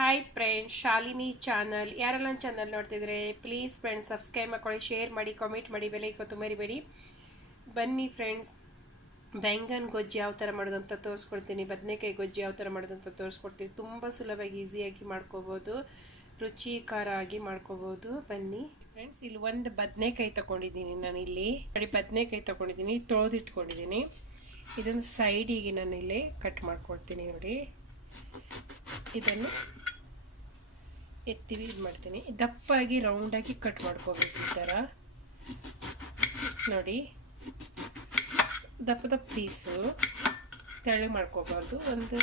Hi friends Shalini channel ಯಾರೆಲ್ಲ ನನ್ನ channel ನೋಡ್ತಿದ್ರೆ ಪ್ಲೀಸ್ ಫ್ರೆಂಡ್ಸ್ ಸಬ್ಸ್ಕ್ರೈಬ್ ಮಾಡ್ಕೊಳ್ಳಿ ಶೇರ್ ಮಾಡಿ ಕಾಮೆಂಟ್ ಮಾಡಿ ಬೆಲೆ ಕೊತ್ತು ಮರಿಬೇಡಿ ಬನ್ನಿ ಫ್ರೆಂಡ್ಸ್ ಬೆಂಗನ್ ಗೊಜ್ಜು ಯಾವ ಥರ ಮಾಡೋದು ಅಂತ ತೋರಿಸ್ಕೊಡ್ತೀನಿ. ಬದನೆಕಾಯಿ ಗೊಜ್ಜು ಯಾವ ಥರ ಮಾಡೋದು ಅಂತ ತೋರಿಸ್ಕೊಡ್ತೀನಿ. ತುಂಬ ಸುಲಭವಾಗಿ ಈಸಿಯಾಗಿ ಮಾಡ್ಕೋಬೋದು. ರುಚಿಕರ ಆಗಿ ಮಾಡ್ಕೋಬೋದು. ಬನ್ನಿ ಫ್ರೆಂಡ್ಸ್ ಇಲ್ಲಿ ಒಂದು ಬದನೆಕಾಯಿ ತಗೊಂಡಿದ್ದೀನಿ ನಾನು ಇಲ್ಲಿ ನೋಡಿ, ಬದನೆಕಾಯಿ ತಗೊಂಡಿದ್ದೀನಿ. ತೊಳೆದಿಟ್ಕೊಂಡಿದ್ದೀನಿ. ಇದನ್ನು ಸೈಡಿಗೆ ನಾನು ಇಲ್ಲಿ ಕಟ್ ಮಾಡ್ಕೊಡ್ತೀನಿ ನೋಡಿ. ಇದನ್ನು ಎತ್ತೀವಿ, ಇದು ಮಾಡ್ತೀನಿ. ದಪ್ಪಾಗಿ ರೌಂಡಾಗಿ ಕಟ್ ಮಾಡ್ಕೋಬೇಕು ಈ ಥರ ನೋಡಿ. ದಪ್ಪ ದಪ್ಪ ಪೀಸು ತೆಳ್ಳಗೆ ಮಾಡ್ಕೋಬಾರ್ದು. ಒಂದು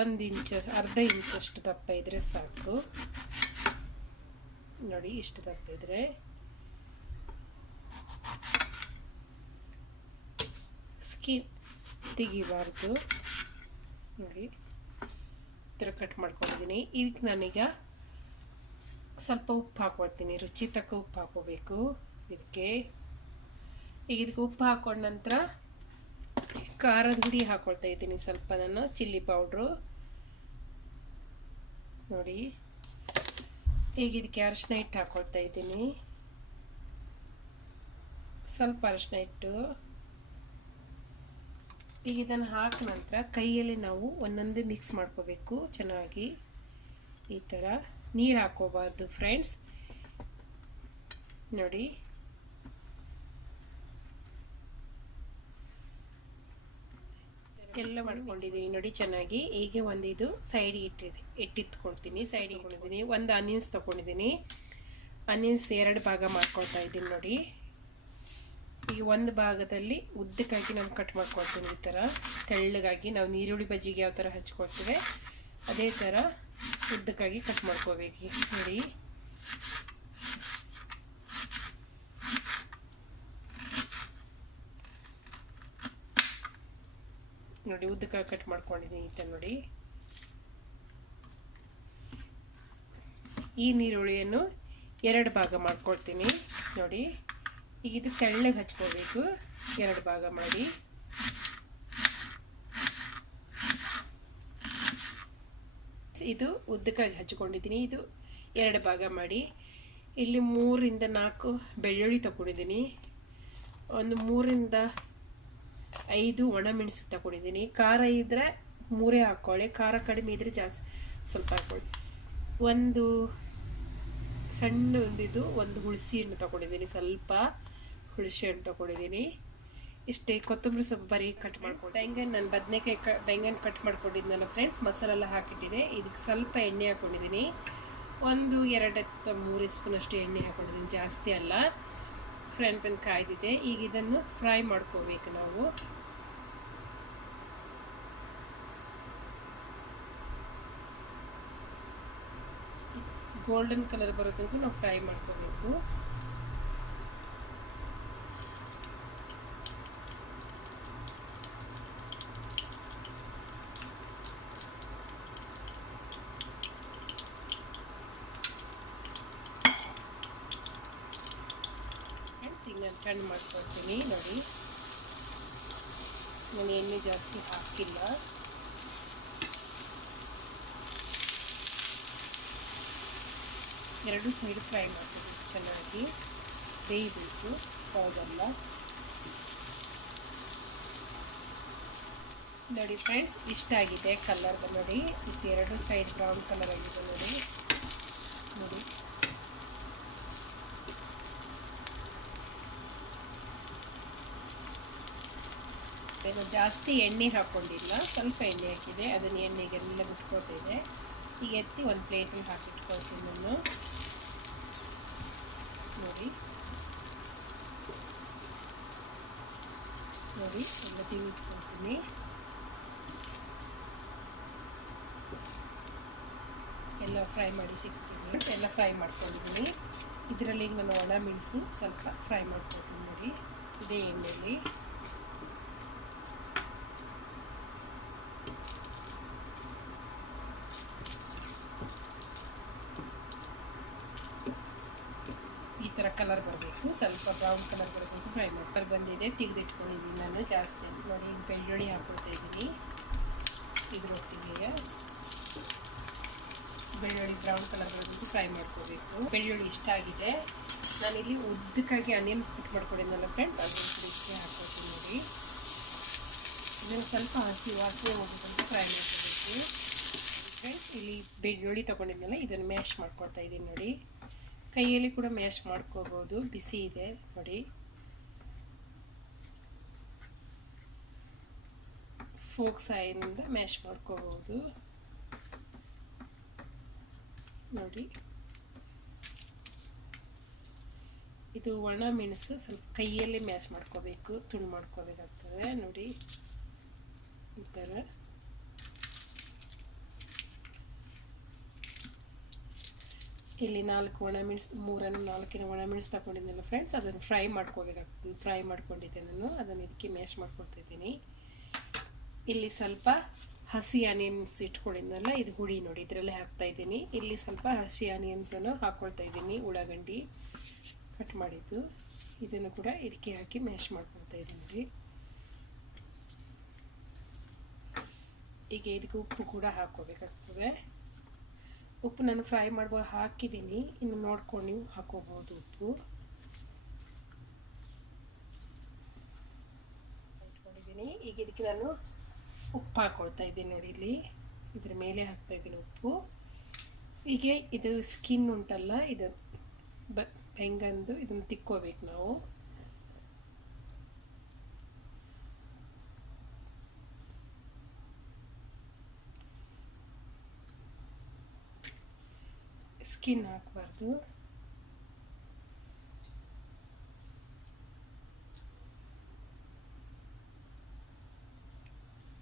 ಒಂದು ಇಂಚ, ಅರ್ಧ ಇಂಚಷ್ಟು ದಪ್ಪ ಇದ್ದರೆ ಸಾಕು. ನೋಡಿ, ಇಷ್ಟು ದಪ್ಪ ಇದ್ದರೆ ಸ್ಕಿನ್ ತೆಗಿಬಾರ್ದು. ನೋಡಿ. ಈ ಥರ ಕಟ್ ಮಾಡ್ಕೊಂಡಿದ್ದೀನಿ ಈಗ ನಾನೀಗ ಸ್ವಲ್ಪ ಉಪ್ಪು ಹಾಕೊಳ್ತೀನಿ ರುಚಿ ತಕ್ಕ ಉಪ್ಪು ಹಾಕೋಬೇಕು. ಇದಕ್ಕೆ ಈಗ ಇದಕ್ಕೆ ಉಪ್ಪು ಹಾಕೊಂಡ ನಂತರ ಖಾರದ ಹುಡಿ ಹಾಕೊಳ್ತಾ ಇದ್ದೀನಿ ಸ್ವಲ್ಪ ನಾನು, ಚಿಲ್ಲಿ ಪೌಡ್ರು. ನೋಡಿ, ಈಗ ಇದಕ್ಕೆ ಅರಶಿನ ಹಿಟ್ಟು ಹಾಕೊಳ್ತಾ ಇದ್ದೀನಿ. ಸ್ವಲ್ಪ ಅರಶಿನ ಹಿಟ್ಟು. ಈಗ ಇದನ್ನು ಹಾಕ ನಂತರ ಕೈಯಲ್ಲಿ ನಾವು ಒಂದೊಂದೇ ಮಿಕ್ಸ್ ಮಾಡ್ಕೋಬೇಕು ಚೆನ್ನಾಗಿ. ಈ ಥರ. ನೀರು ಹಾಕೋಬಾರ್ದು ಫ್ರೆಂಡ್ಸ್ ನೋಡಿ. ಎಲ್ಲ ಮಾಡ್ಕೊಂಡಿದ್ದೀನಿ ನೋಡಿ ಚೆನ್ನಾಗಿ. ಹೀಗೆ ಒಂದು ಇದು ಸೈಡ್ ಇಟ್ಟಿದೆ ಇಟ್ಟಿತ್ಕೊಳ್ತೀನಿ ಸೈಡ್ ಇಟ್ಕೊಂಡಿದ್ದೀನಿ ಒಂದು ಅನಿಯನ್ಸ್ ತೊಗೊಂಡಿದ್ದೀನಿ ಅನಿಯನ್ಸ್ ಎರಡು ಭಾಗ ಮಾಡ್ಕೊಳ್ತಾ ಇದ್ದೀನಿ ನೋಡಿ. ಈಗ ಒಂದು ಭಾಗದಲ್ಲಿ ಉದ್ದಕ್ಕಾಗಿ ನಾನು ಕಟ್ ಮಾಡ್ಕೊಳ್ತೀನಿ ಈ ಥರ ತೆಳ್ಳಗಾಗಿ ನಾವು ನೀರುಳ್ಳಿ ಬಜ್ಜಿಗೆ ಯಾವ ಥರ ಹಚ್ಕೊಳ್ತೀವಿ ಅದೇ ಥರ ಉದ್ದಕ್ಕಾಗಿ ಕಟ್ ಮಾಡ್ಕೋಬೇಕು. ನೋಡಿ. ನೋಡಿ, ಉದ್ದಕ್ಕಾಗಿ ಕಟ್ ಮಾಡ್ಕೊಂಡಿದ್ದೀನಿ ಥರ ನೋಡಿ. ಈ ನೀರುಳ್ಳಿಯನ್ನು ಎರಡು ಭಾಗ ಮಾಡ್ಕೊಳ್ತೀನಿ. ನೋಡಿ, ಈಗ ಇದು ತೆಳ್ಳಗೆ ಹಚ್ಕೋಬೇಕು. ಎರಡು ಭಾಗ ಮಾಡಿ. ಇದು ಉದ್ದಕ್ಕಾಗಿ ಹಚ್ಕೊಂಡಿದ್ದೀನಿ ಇದು ಎರಡು ಭಾಗ ಮಾಡಿ. ಇಲ್ಲಿ ಮೂರಿಂದ ನಾಲ್ಕು ಬೆಳ್ಳುಳ್ಳಿ ತಗೊಂಡಿದ್ದೀನಿ ಒಂದು ಮೂರಿಂದ ಐದು ಒಣಮೆಣಸು ತಗೊಂಡಿದ್ದೀನಿ ಖಾರ ಇದ್ದರೆ ಮೂರೇ ಹಾಕ್ಕೊಳ್ಳಿ. ಖಾರ ಕಡಿಮೆ ಇದ್ದರೆ ಜಾಸ್ತಿ ಸ್ವಲ್ಪ ಹಾಕ್ಕೊಳ್ಳಿ. ಒಂದು ಸಣ್ಣ ಒಂದಿದು ಒಂದು ಹುಳಸಿ ಹಣ್ಣು ತಗೊಂಡಿದ್ದೀನಿ ಸ್ವಲ್ಪ ಹುಳಸಿ ಹಣ್ಣು ತಗೊಂಡಿದ್ದೀನಿ ಇಷ್ಟೇ ಕೊತ್ತಂಬರಿ ಸೊಪ್ಪು ಬರೀ ಕಟ್ ಮಾಡ್ಕೊಂಡು ಬೆಂಗನ್ ನಾನು ಬದನೆಕಾಯಿ ಕ ಬೆಂಗನ್ ಕಟ್ ಮಾಡ್ಕೊಂಡಿದ್ನಲ್ಲ ಫ್ರೆಂಡ್ಸ್ ಮಸಾಲೆಲ್ಲ ಹಾಕಿಟ್ಟಿದೆ ಇದಕ್ಕೆ ಸ್ವಲ್ಪ ಎಣ್ಣೆ ಹಾಕ್ಕೊಂಡಿದ್ದೀನಿ ಒಂದು ಎರಡು ಮೂರು ಸ್ಪೂನಷ್ಟು ಎಣ್ಣೆ ಹಾಕ್ಕೊಂಡಿದ್ದೀನಿ ಜಾಸ್ತಿ ಅಲ್ಲ. ಫ್ರೆಂಡ್ ಪ್ಯಾನ್ ಕಾಯ್ದಿದೆ ಈಗ ಇದನ್ನು ಫ್ರೈ ಮಾಡ್ಕೋಬೇಕು ನಾವು. ಗೋಲ್ಡನ್ ಕಲರ್ ಬರೋ ತನಕ ನಾವು ಫ್ರೈ ಮಾಡ್ಕೋಬೇಕು. ನಾನು ಮಾಡ್ಕೊಳ್ತೀನಿ, ನೋಡಿ. ನಾನು ಎಣ್ಣೆ ಜಾಸ್ತಿ ಹಾಕಿಲ್ಲ. ಎರಡು ಸೈಡ್ ಫ್ರೈ ಮಾಡ್ತೀನಿ ಚೆನ್ನಾಗಿ ಬೇಯಬೇಕು ಪೌಡರ್ನ ನೋಡಿ ಫ್ರೆಂಡ್ಸ್, ಇಷ್ಟ ಆಗಿದೆ ಕಲರ್ ನೋಡಿ. ಇಷ್ಟು ಎರಡು ಸೈಡ್ ಬ್ರೌನ್ ಕಲರ್ ಆಗಿದೆ ನೋಡಿ. ನೋಡಿ. ನಾನು ಜಾಸ್ತಿ ಎಣ್ಣೆ ಹಾಕ್ಕೊಂಡಿಲ್ಲ. ಸ್ವಲ್ಪ ಎಣ್ಣೆ ಹಾಕಿದೆ. ಅದನ್ನು ಎಣ್ಣೆಗೆಲ್ಲ ಬಿಟ್ಕೊಟ್ಟಿದೆ ಈಗ ಎತ್ತಿ ಒಂದು ಪ್ಲೇಟಲ್ಲಿ ಹಾಕಿಟ್ಕೊಳ್ತೀನಿ ನಾನು. ನೋಡಿ. ನೋಡಿ, ಎಲ್ಲ ತಿಂಗಿಟ್ಕೊಳ್ತೀನಿ ಎಲ್ಲ ಫ್ರೈ ಮಾಡಿ ಸಿಗ್ತೀನಿ. ಎಲ್ಲ ಫ್ರೈ ಮಾಡ್ಕೊಂಡಿದ್ದೀನಿ. ಇದರಲ್ಲಿ ನಾನು ಒಣ ಮೆಣಸು ಸ್ವಲ್ಪ ಫ್ರೈ ಮಾಡ್ಕೊಳ್ತೀನಿ ನೋಡಿ. ಇದೇ ಎಣ್ಣೆಯಲ್ಲಿ ಈ ಥರ ಕಲರ್ ಬರಬೇಕು, ಸ್ವಲ್ಪ ಬ್ರೌನ್ ಕಲರ್ ಬರಬೇಕು ಫ್ರೈ ಮಾಡಿ ಬಂದಿದೆ ತೆಗೆದಿಟ್ಕೊಂಡಿದ್ದೀನಿ ನಾನು ಜಾಸ್ತಿ. ನೋಡಿ, ಈಗ ಬೆಳ್ಳುಳ್ಳಿ ಹಾಕ್ಕೊಳ್ತಾ ಇದ್ದೀನಿ. ಇದ್ರೊಟ್ಟಿಗೆ ಬ್ರೌನ್ ಕಲರ್ ಬರೋದಕ್ಕೆ ಫ್ರೈ ಮಾಡ್ಕೋಬೇಕು. ಬೆಳ್ಳುಳ್ಳಿ ಇಷ್ಟ ಆಗಿದೆ. ನಾನಿಲ್ಲಿ ಉದ್ದಕ್ಕಾಗಿ ಅನಿಯನ್ಸ್ ಬಿಟ್ಟು ಮಾಡ್ಕೊಂಡಿದ್ದೆನಲ್ಲ ಫ್ರೆಂಡ್ ಅದನ್ನು ಹಾಕ್ಕೊಳ್ತೀನಿ ನೋಡಿ. ಇದನ್ನು ಸ್ವಲ್ಪ ಹಸಿ ವಾಸನೆ ಹೋಗೋದಂತ ಫ್ರೈ ಮಾಡ್ಕೋಬೇಕು ಫ್ರೆಂಡ್ಸ್ ಇಲ್ಲಿ ಬೆಳ್ಳುಳ್ಳಿ ತೊಗೊಂಡಿದ್ನಲ್ಲ, ಇದನ್ನು ಮ್ಯಾಶ್ ಮಾಡ್ಕೊಳ್ತಾ ಇದ್ದೀನಿ ನೋಡಿ. ಕೈಯಲ್ಲಿ ಕೂಡ ಮ್ಯಾಶ್ ಮಾಡ್ಕೋಬೋದು. ಬಿಸಿ ಇದೆ, ನೋಡಿ. ಫೋಕ್ ಸಾಯಿನಿಂದ ಮ್ಯಾಶ್ ಮಾಡ್ಕೋಬೋದು. ನೋಡಿ. ಇದು ಒಣ ಮೆಣಸು ಸ್ವಲ್ಪ ಕೈಯಲ್ಲಿ ಮ್ಯಾಶ್ ಮಾಡ್ಕೋಬೇಕು, ತುಂಡು ಮಾಡ್ಕೋಬೇಕಾಗ್ತದೆ. ನೋಡಿ. ಈ ಥರ. ಇಲ್ಲಿ ನಾಲ್ಕು ಒಣ ಮೆಣಸು, ಮೂರನ್ನು ನಾಲ್ಕಿನ ಒಣ ಮೆಣಸು ತಗೊಂಡಿದ್ದೆನಲ್ಲ ಫ್ರೆಂಡ್ಸ್ ಅದನ್ನು ಫ್ರೈ ಮಾಡ್ಕೋಬೇಕಾಗ್ತದೆ ಫ್ರೈ ಮಾಡ್ಕೊಂಡಿದ್ದೆ ನಾನು, ಅದನ್ನು ಇದಕ್ಕೆ ಮ್ಯಾಶ್ ಮಾಡ್ಕೊಳ್ತಾ ಇದ್ದೀನಿ ಇಲ್ಲಿ ಸ್ವಲ್ಪ ಹಸಿ ಆನಿಯನ್ಸ್ ಇಟ್ಕೊಂಡಿದ್ನಲ್ಲ, ಇದು ಹುಳಿ ನೋಡಿ, ಇದರಲ್ಲೇ ಹಾಕ್ತಾ ಇದ್ದೀನಿ. ಇಲ್ಲಿ ಸ್ವಲ್ಪ ಹಸಿ ಆನಿಯನ್ಸನ್ನು ಹಾಕ್ಕೊಳ್ತಾ ಇದ್ದೀನಿ, ಉಳ್ಳಾಗಡ್ಡಿ ಕಟ್ ಮಾಡಿದ್ದು. ಇದನ್ನು ಕೂಡ ಇದಕ್ಕೆ ಹಾಕಿ ಮ್ಯಾಶ್ ಮಾಡ್ಕೊಳ್ತಾ ಇದ್ದೀನಿ. ನೋಡಿ ಈಗ ಇದಕ್ಕೆ ಉಪ್ಪು ಕೂಡ ಹಾಕ್ಕೋಬೇಕಾಗ್ತದೆ. ಉಪ್ಪು ನಾನು ಫ್ರೈ ಮಾಡುವಾಗ ಹಾಕಿದ್ದೀನಿ. ಇನ್ನು ನೋಡ್ಕೊಂಡು ನೀವು ಹಾಕೋಬಹುದು ಉಪ್ಪು. ಇಟ್ಕೊಂಡಿದ್ದೀನಿ. ಈಗ ಇದಕ್ಕೆ ನಾನು ಉಪ್ಪು ಹಾಕೊಳ್ತಾ ಇದ್ದೀನಿ ನೋಡಿ ಇಲ್ಲಿ. ಇದ್ರ ಮೇಲೆ ಹಾಕ್ತಾ ಇದ್ದೀನಿ ಉಪ್ಪು. ಹೀಗೆ ಇದು ಸ್ಕಿನ್ ಉಂಟಲ್ಲ, ಇದು ಬ ಬೆಂಗಂದು ಇದನ್ನು ತಿಕ್ಕೋಬೇಕು ನಾವು. ಸ್ಕಿನ್ ಹಾಕಬಾರ್ದು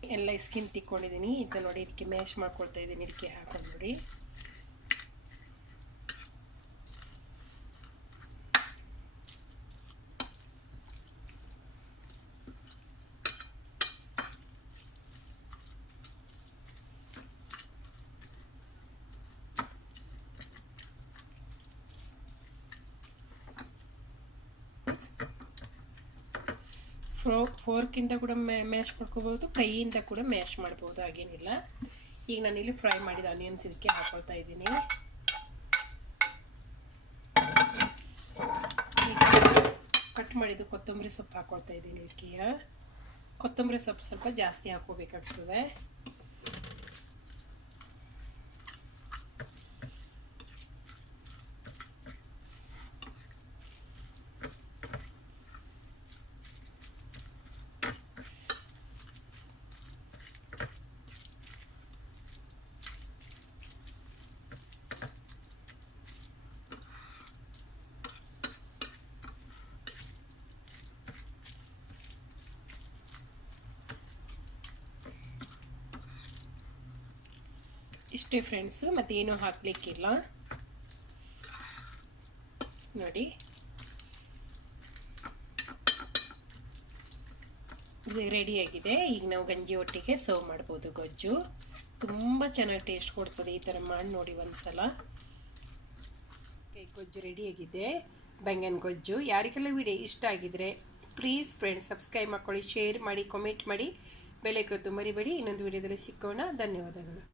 ಎಲ್ಲ ಸ್ಕಿನ್ ತಿಕ್ಕೊಂಡಿದ್ದೀನಿ ಇದನ್ನ ನೋಡಿ ಇದಕ್ಕೆ ಮ್ಯಾಶ್ ಮಾಡ್ಕೊಳ್ತಾ ಇದ್ದೀನಿ ಇದಕ್ಕೆ ಹಾಕೊಂಡು ಫ್ರೋ ಫೋರ್ಕಿಂದ ಕೂಡ ಮ್ಯಾಶ್ ಮಾಡ್ಕೋಬೋದು, ಕೈಯಿಂದ ಕೂಡ ಮ್ಯಾಶ್ ಮಾಡ್ಬೋದು, ಹಾಗೇನಿಲ್ಲ. ಈಗ ನಾನಿಲ್ಲಿ ಫ್ರೈ ಮಾಡಿದ ಆನಿಯನ್ಸ್ ಇದಕ್ಕೆ ಹಾಕೊಳ್ತಾ ಇದ್ದೀನಿ. ಕಟ್ ಮಾಡಿದ್ದು ಕೊತ್ತಂಬರಿ ಸೊಪ್ಪು ಹಾಕೊಳ್ತಾ ಇದ್ದೀನಿ ಇದಕ್ಕೆ ಕೊತ್ತಂಬರಿ ಸೊಪ್ಪು ಸ್ವಲ್ಪ ಜಾಸ್ತಿ ಹಾಕೋಬೇಕಾಗ್ತದೆ ಇಷ್ಟೇ ಫ್ರೆಂಡ್ಸು ಮತ್ತೇನು ಹಾಕಲಿಕ್ಕಿಲ್ಲ. ನೋಡಿ. ರೆಡಿಯಾಗಿದೆ ಈಗ ನಾವು ಗಂಜಿ ಒಟ್ಟಿಗೆ ಸರ್ವ್ ಮಾಡ್ಬೋದು ಗೊಜ್ಜು. ತುಂಬ ಚೆನ್ನಾಗಿ ಟೇಸ್ಟ್ ಕೊಡ್ತದೆ ಈ ಥರ ಮಾಡಿ ನೋಡಿ ಒಂದ್ಸಲ. ಗೊಜ್ಜು ರೆಡಿಯಾಗಿದೆ ಬೆಂಗನ್ ಗೊಜ್ಜು. ಯಾರಿಗೆಲ್ಲ ವಿಡಿಯೋ ಇಷ್ಟ ಆಗಿದ್ರೆ ಪ್ಲೀಸ್ ಫ್ರೆಂಡ್ಸ್ ಸಬ್ಸ್ಕ್ರೈಬ್ ಮಾಡ್ಕೊಳ್ಳಿ ಶೇರ್ ಮಾಡಿ ಕಮೆಂಟ್ ಮಾಡಿ. ಬೆಲೆ ಕೊತ್ತು ಮರಿಬೇಡಿ. ಇನ್ನೊಂದು ವಿಡಿಯೋದಲ್ಲಿ ಸಿಕ್ಕೋಣ. ಧನ್ಯವಾದಗಳು.